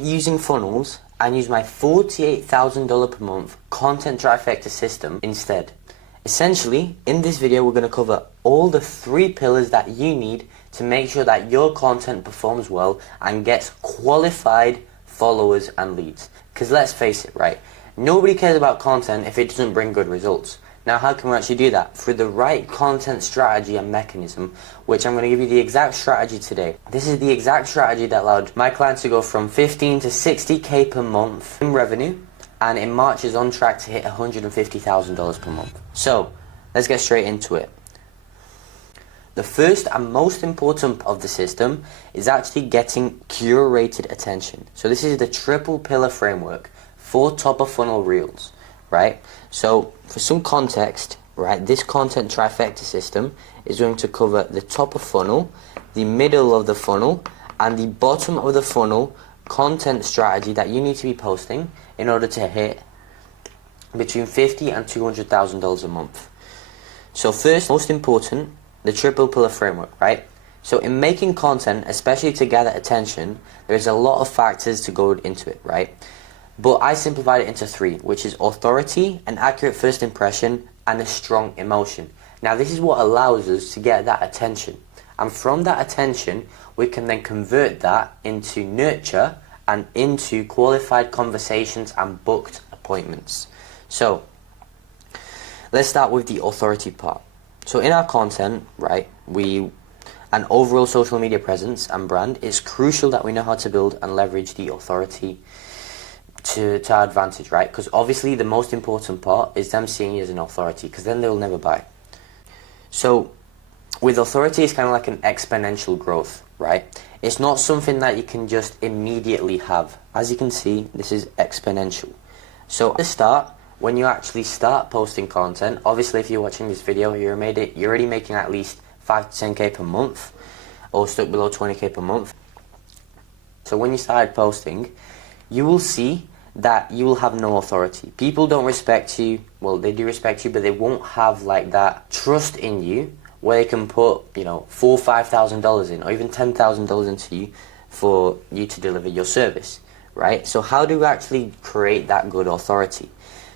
using funnels and use my $48,000 per month content trifecta system instead. Essentially, in this video we're going to cover all the 3 pillars that you need to make sure that your content performs well and gets qualified followers and leads. Because let's face it, right? Nobody cares about content if it doesn't bring good results. Now, how can we actually do that? Through the right content strategy and mechanism, which I'm going to give you the exact strategy today. This is the exact strategy that allowed my clients to go from 15 to 60k per month in revenue, and in March is on track to hit $150,000 per month. So, let's get straight into it. The first and most important of the system is actually getting curated attention. So this is the triple pillar framework for top of funnel reels, right? So for some context, right, this content trifecta system is going to cover the top of funnel, the middle of the funnel, and the bottom of the funnel content strategy that you need to be posting in order to hit between $50,000 and $200,000 a month. So first, most important, the triple pillar framework, right? So in making content, especially to gather attention, there's a lot of factors to go into it, right? But I simplified it into 3, which is authority, an accurate first impression, and a strong emotion. Now this is what allows us to get that attention. And from that attention, we can then convert that into nurture and into qualified conversations and booked appointments. So let's start with the authority part. So in our content, right, an overall social media presence and brand, it's crucial that we know how to build and leverage the authority to our advantage, right? Because obviously the most important part is them seeing you as an authority, because then they'll never buy. So with authority, it's kind of like an exponential growth, right? It's not something that you can just immediately have. As you can see, this is exponential. So at the start, when you actually start posting content, obviously if you're watching this video, you're already making at least 5 to 10k per month, or stuck below 20k per month. So when you started posting, you will see that you will have no authority. People don't respect you. Well, they do respect you, but they won't have like that trust in you where they can put, you know, $4,000 or $5,000 in, or even $10,000 into you for you to deliver your service, right? So how do we actually create that good authority?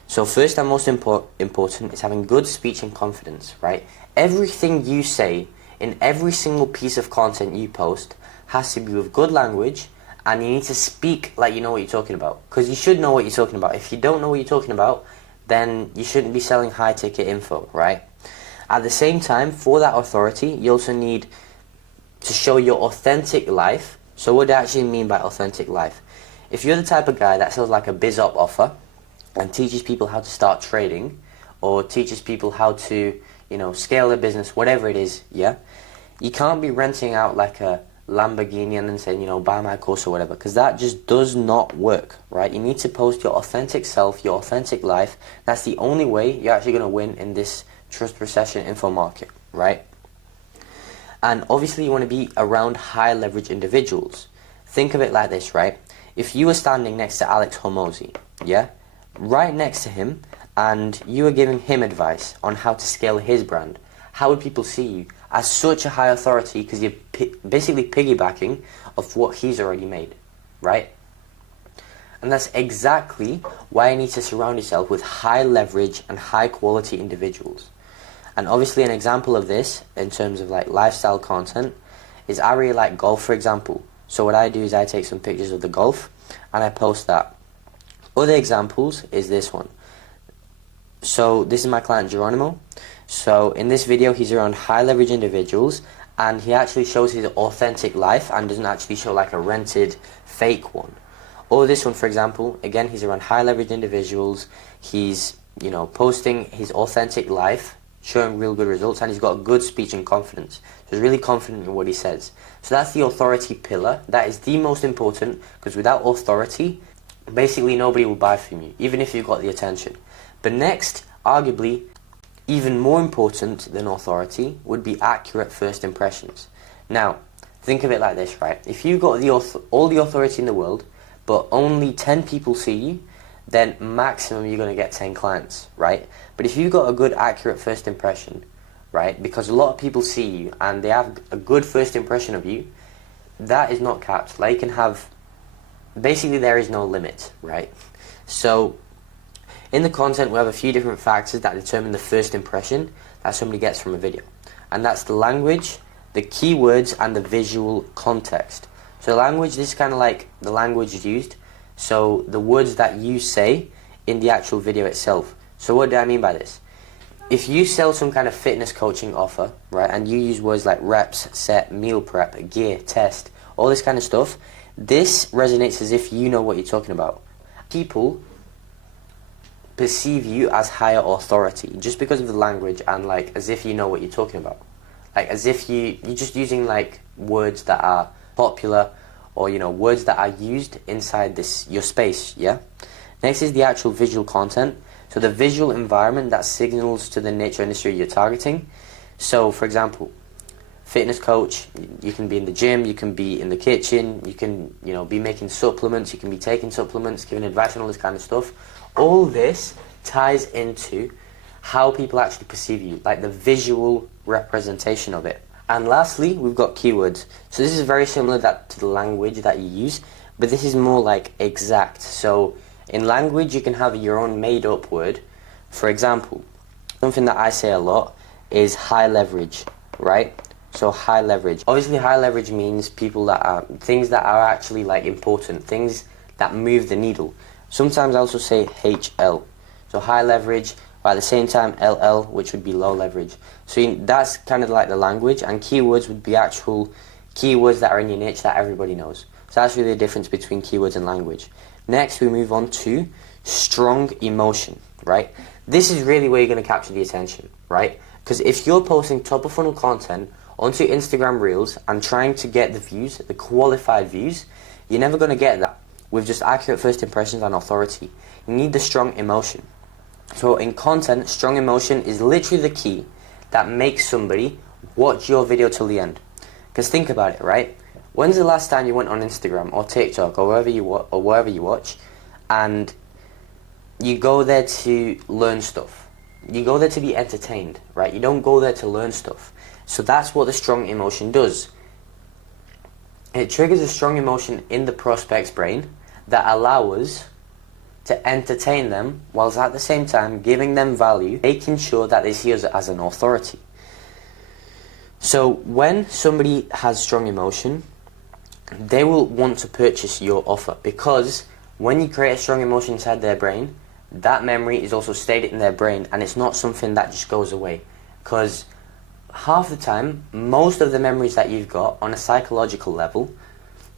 So first and most important is having good speech and confidence, right? Everything you say in every single piece of content you post has to be with good language, and you need to speak like you know what you're talking about, because you should know what you're talking about. If you don't know what you're talking about, then you shouldn't be selling high ticket info, right? At the same time, for that authority, you also need to show your authentic life. So what do I actually mean by authentic life? If you're the type of guy that sells like a biz op offer and teaches people how to start trading, or teaches people how to, you know, scale their business, whatever it is, yeah, you can't be renting out like a Lamborghini and then saying, you know, buy my course or whatever, because that just does not work, right? You need to post your authentic self, your authentic life. That's the only way you're actually going to win in this trust recession info market, right? And obviously you want to be around high leverage individuals. Think of it like this, right? If you were standing next to Alex Hormozy, yeah, right next to him, and you were giving him advice on how to scale his brand, how would people see you? As such a high authority, because you're basically piggybacking of what he's already made, right? And that's exactly why you need to surround yourself with high leverage and high quality individuals. And obviously an example of this, in terms of like lifestyle content, is I really like golf, for example. So what I do is I take some pictures of the golf and I post that. Other examples is this one. So this is my client Geronimo. So in this video he's around high leverage individuals, and he actually shows his authentic life and doesn't actually show like a rented fake one. Or this one, for example, again he's around high leverage individuals, he's, you know, posting his authentic life, showing real good results, and he's got good speech and confidence. So he's really confident in what he says. So that's the authority pillar. That is the most important, because without authority, basically nobody will buy from you, even if you've got the attention. But next, arguably, even more important than authority would be accurate first impressions. Now, think of it like this, right? If you've got all the authority in the world, but only 10 people see you, then maximum you're going to get 10 clients, right? But if you've got a good accurate first impression, right, because a lot of people see you and they have a good first impression of you, that is not capped. Like, you can have basically there is no limit, right? So in the content we have a few different factors that determine the first impression that somebody gets from a video, and that's the language, the keywords, and the visual context. So language, this is kind of like the language used, so the words that you say in the actual video itself. So what do I mean by this? If you sell some kind of fitness coaching offer, right, and you use words like reps, set, meal prep, gear, test, all this kind of stuff, this resonates as if you know what you're talking about. People perceive you as higher authority just because of the language, and like as if you know what you're talking about. Like as if you're just using like words that are popular, or you know, words that are used inside this your space, yeah? Next is the actual visual content. So the visual environment that signals to the niche industry you're targeting. So for example, fitness coach, you can be in the gym, you can be in the kitchen, you can, you know, be making supplements, you can be taking supplements, giving advice and all this kind of stuff. All this ties into how people actually perceive you, like the visual representation of it. And lastly, we've got keywords. So this is very similar to the language that you use, but this is more like exact. So in language, you can have your own made-up word. For example, something that I say a lot is high leverage, right? So high leverage. Obviously, high leverage means things that are actually like important, things that move the needle. Sometimes I also say HL. So high leverage, but at the same time LL, which would be low leverage. So that's kind of like the language, and keywords would be actual keywords that are in your niche that everybody knows. So that's really the difference between keywords and language. Next, we move on to strong emotion, right? This is really where you're going to capture the attention, right? Because if you're posting top of funnel content onto Instagram Reels and trying to get the views, the qualified views, you're never going to get that with just accurate first impressions and authority. You need the strong emotion. So in content, strong emotion is literally the key that makes somebody watch your video till the end. Because think about it, right? When's the last time you went on Instagram or TikTok or wherever you watch, and you go there to learn stuff? You go there to be entertained, right? You don't go there to learn stuff. So that's what the strong emotion does. It triggers a strong emotion in the prospect's brain that allows us to entertain them, whilst at the same time giving them value, making sure that they see us as an authority. So when somebody has strong emotion, they will want to purchase your offer, because when you create a strong emotion inside their brain, that memory is also stayed in their brain, and it's not something that just goes away. Because half the time, most of the memories that you've got on a psychological level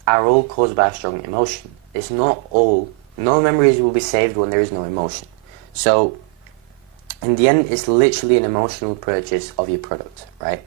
are all caused by a strong emotion. It's not all. No memories will be saved when there is no emotion. So in the end, it's literally an emotional purchase of your product, right?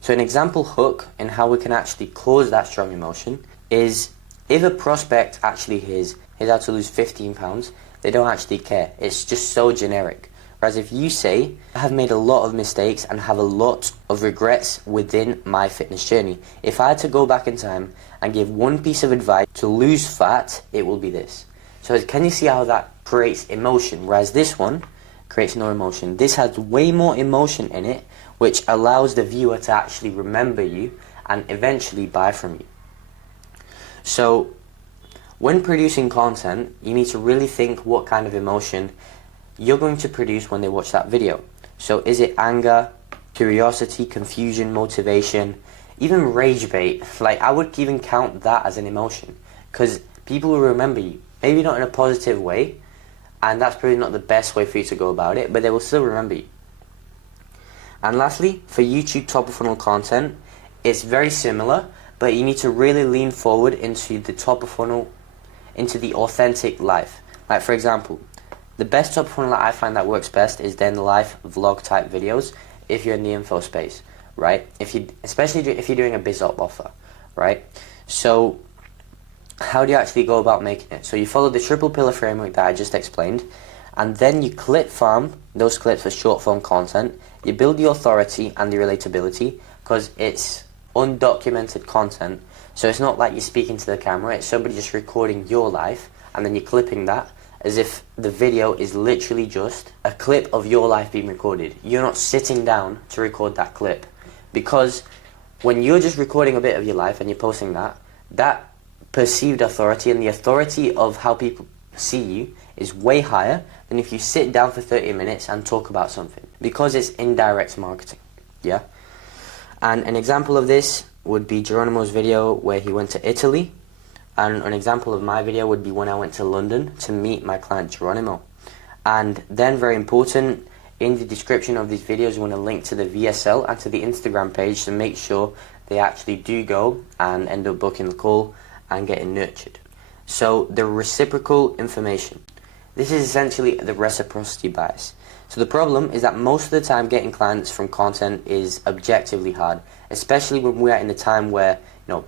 So an example hook in how we can actually cause that strong emotion is if a prospect actually hears how to lose 15 pounds, they don't actually care. It's just so generic. Whereas if you say, I have made a lot of mistakes and have a lot of regrets within my fitness journey. If I had to go back in time and give one piece of advice to lose fat, it will be this. So can you see how that creates emotion? Whereas this one creates no emotion. This has way more emotion in it, which allows the viewer to actually remember you and eventually buy from you. So when producing content, you need to really think what kind of emotion you're going to produce when they watch that video. So is it anger, curiosity, confusion, motivation, even rage bait? Like, I would even count that as an emotion, because people will remember you. Maybe not in a positive way, and that's probably not the best way for you to go about it, but they will still remember you. And lastly, for YouTube top of funnel content, it's very similar, but you need to really lean forward into the top of funnel, into the authentic life. Like for example, the best top of funnel that I find that works best is then life vlog type videos if you're in the info space, right? Especially if you're doing a biz op offer, right? So how do you actually go about making it? So you follow the triple pillar framework that I just explained, and then you clip farm those clips for short form content. You build the authority and the relatability, because it's undocumented content. So it's not like you're speaking to the camera, it's somebody just recording your life, and then you're clipping that as if the video is literally just a clip of your life being recorded. You're not sitting down to record that clip, because when you're just recording a bit of your life and you're posting that perceived authority and the authority of how people see you is way higher than if you sit down for 30 minutes and talk about something, because it's indirect marketing. Yeah. And an example of this would be Geronimo's video where he went to Italy, and an example of my video would be when I went to London to meet my client Geronimo. And then, very important, in the description of these videos, you want to link to the VSL and to the Instagram page to make sure they actually do go and end up booking the call and getting nurtured. So the reciprocal information. This is essentially the reciprocity bias. So the problem is that most of the time getting clients from content is objectively hard, especially when we are in a time where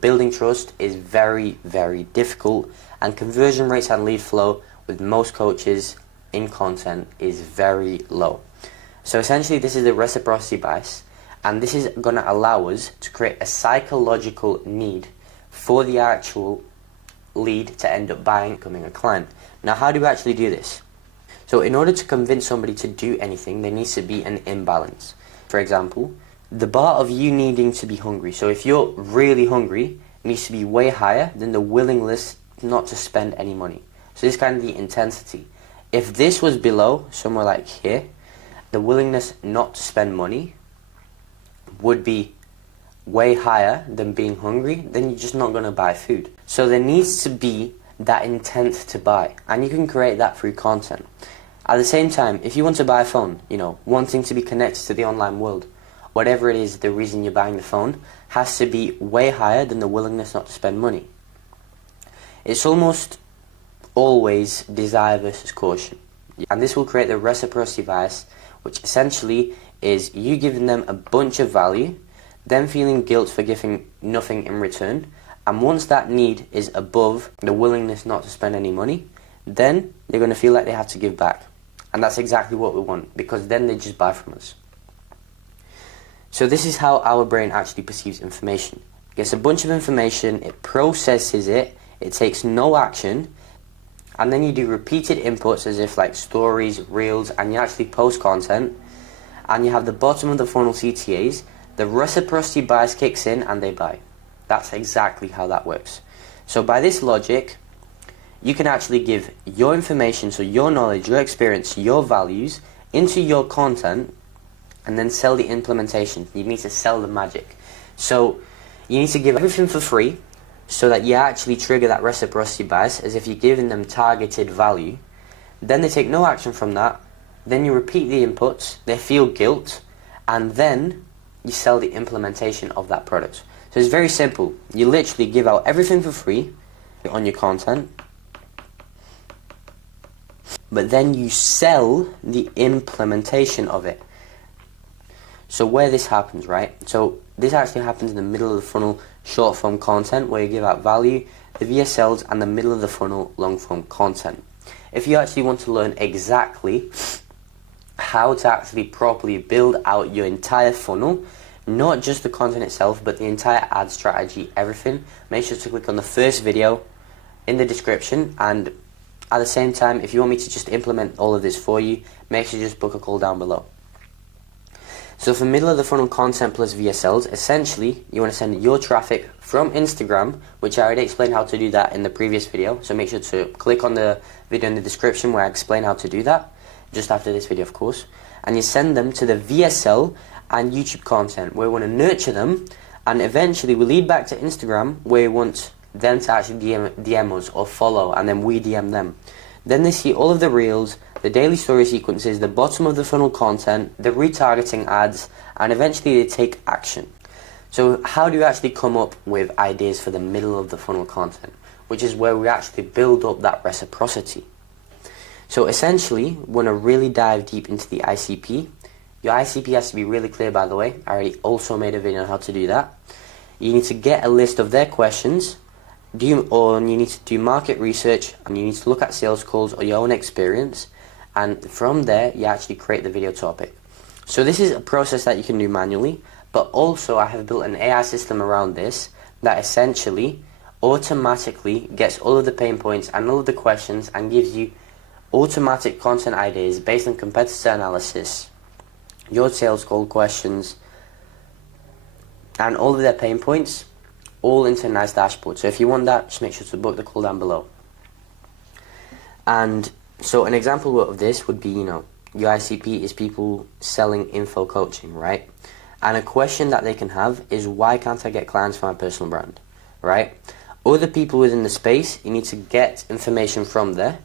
building trust is very, very difficult, and conversion rates and lead flow with most coaches in content is very low. So essentially this is the reciprocity bias, and this is going to allow us to create a psychological need for the actual lead to end up becoming a client. Now, how do we actually do this? So in order to convince somebody to do anything, there needs to be an imbalance. For example, the bar of you needing to be hungry. So if you're really hungry, it needs to be way higher than the willingness not to spend any money. So this is kind of the intensity. If this was below, somewhere like here, the willingness not to spend money would be way higher than being hungry, then you're just not going to buy food. So there needs to be that intent to buy, and you can create that through content. At the same time, if you want to buy a phone, wanting to be connected to the online world, whatever it is, the reason you're buying the phone has to be way higher than the willingness not to spend money. It's almost always desire versus caution. And this will create the reciprocity bias, which essentially is you giving them a bunch of value, them feeling guilt for giving nothing in return, and once that need is above the willingness not to spend any money, then they're going to feel like they have to give back. And that's exactly what we want, because then they just buy from us. So this is how our brain actually perceives information. It gets a bunch of information, it processes it, it takes no action, and then you do repeated inputs as if like stories, reels, and you actually post content, and you have the bottom of the funnel CTAs, the reciprocity bias kicks in and they buy. That's exactly how that works. So by this logic, you can actually give your information, so your knowledge, your experience, your values into your content, and then sell the implementation. You need to sell the magic. So you need to give everything for free so that you actually trigger that reciprocity bias as if you're giving them targeted value. Then they take no action from that. Then you repeat the inputs, they feel guilt, and then you sell the implementation of that product. So it's very simple. You literally give out everything for free on your content, but then you sell the implementation of it. So where this happens, right? So this actually happens in the middle of the funnel short form content, where you give out value, the VSLs, and the middle of the funnel long form content. If you actually want to learn exactly how to actually properly build out your entire funnel, not just the content itself, but the entire ad strategy, everything, make sure to click on the first video in the description. And at the same time, if you want me to just implement all of this for you, make sure you just book a call down below. So for middle of the funnel content plus VSLs, essentially you want to send your traffic from Instagram, which I already explained how to do that in the previous video, so make sure to click on the video in the description where I explain how to do that, just after this video of course, and you send them to the VSL and YouTube content where we want to nurture them, and eventually we lead back to Instagram where we want them to actually DM us or follow, and then we DM them. Then they see all of the reels, the daily story sequences, the bottom of the funnel content, the retargeting ads, and eventually they take action. So how do you actually come up with ideas for the middle of the funnel content, which is where we actually build up that reciprocity? So essentially, we want to really dive deep into the ICP. Your ICP has to be really clear, by the way. I already also made a video on how to do that. You need to get a list of their questions, you need to do market research, and you need to look at sales calls or your own experience, and from there you actually create the video topic. So this is a process that you can do manually, but also I have built an AI system around this that essentially automatically gets all of the pain points and all of the questions and gives you automatic content ideas based on competitor analysis, your sales call questions, and all of their pain points all into a nice dashboard. So if you want that, just make sure to book the call down below. And so an example of this would be, your ICP is people selling info coaching, right? And a question that they can have is, why can't I get clients for my personal brand, right? Other people within the space, you need to get information from there,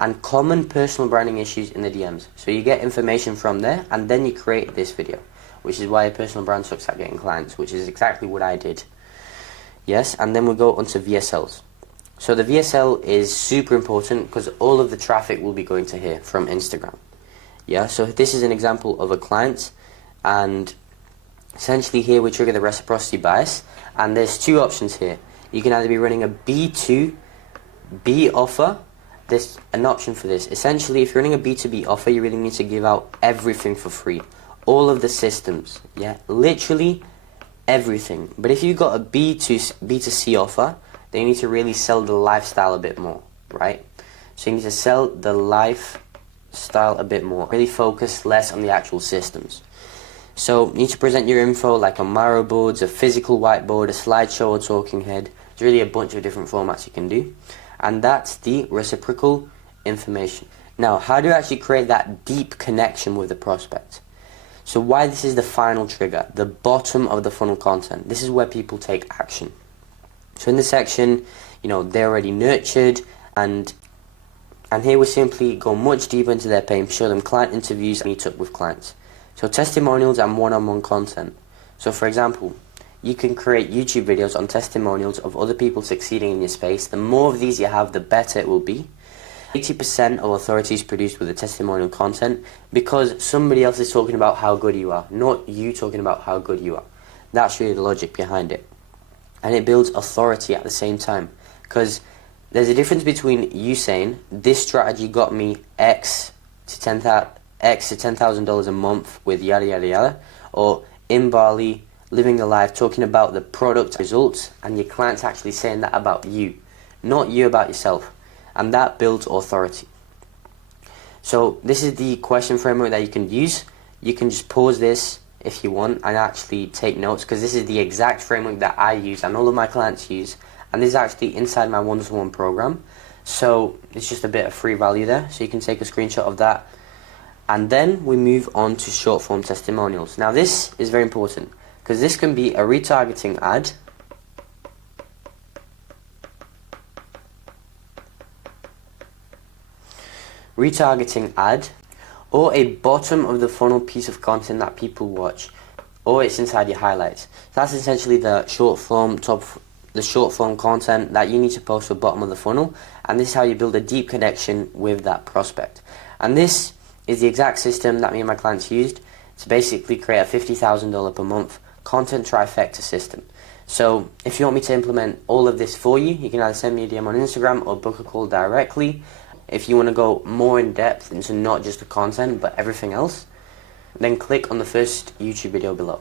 and common personal branding issues in the DMs. So you get information from there, and then you create this video, which is why a personal brand sucks at getting clients, which is exactly what I did. Yes, and then we'll go onto VSLs. So the VSL is super important because all of the traffic will be going to here from Instagram. Yeah, so this is an example of a client, and essentially here we trigger the reciprocity bias, and there's two options here. You can either be running a B2B offer. There's an option for this. Essentially, if you're running a B2B offer, you really need to give out everything for free. All of the systems, yeah, literally everything. But if you've got a B2C offer, then you need to really sell the lifestyle a bit more, right? So you need to sell the lifestyle a bit more. Really focus less on the actual systems. So you need to present your info like on Miro boards, a physical whiteboard, a slideshow, or talking head. There's really a bunch of different formats you can do. And that's the reciprocal information. Now, how do you actually create that deep connection with the prospect? So why this is the final trigger, the bottom of the funnel content. This is where people take action. So in this section, they're already nurtured, and here we simply go much deeper into their pain, show them client interviews, and meet up with clients. So testimonials and one-on-one content. So for example, you can create YouTube videos on testimonials of other people succeeding in your space. The more of these you have, the better it will be. 80% of authority is produced with the testimonial content because somebody else is talking about how good you are, not you talking about how good you are. That's really the logic behind it. And it builds authority at the same time, because there's a difference between you saying, this strategy got me X to $10,000 a month with yada yada yada, or in Bali, living a life, talking about the product results, and your client's actually saying that about you, not you about yourself. And that builds authority. So this is the question framework that you can use. You can just pause this if you want and actually take notes, because this is the exact framework that I use and all of my clients use, and this is actually inside my one-to-one program. So it's just a bit of free value there, so you can take a screenshot of that. And then we move on to short form testimonials. Now this is very important, because this can be a retargeting ad, or a bottom of the funnel piece of content that people watch, or it's inside your highlights. So that's essentially the short form content that you need to post at the bottom of the funnel, and this is how you build a deep connection with that prospect. And this is the exact system that me and my clients used to basically create a $50,000 per month content trifecta system. So if you want me to implement all of this for you, you can either send me a DM on Instagram or book a call directly. If you want to go more in depth into not just the content but everything else, then click on the first YouTube video below.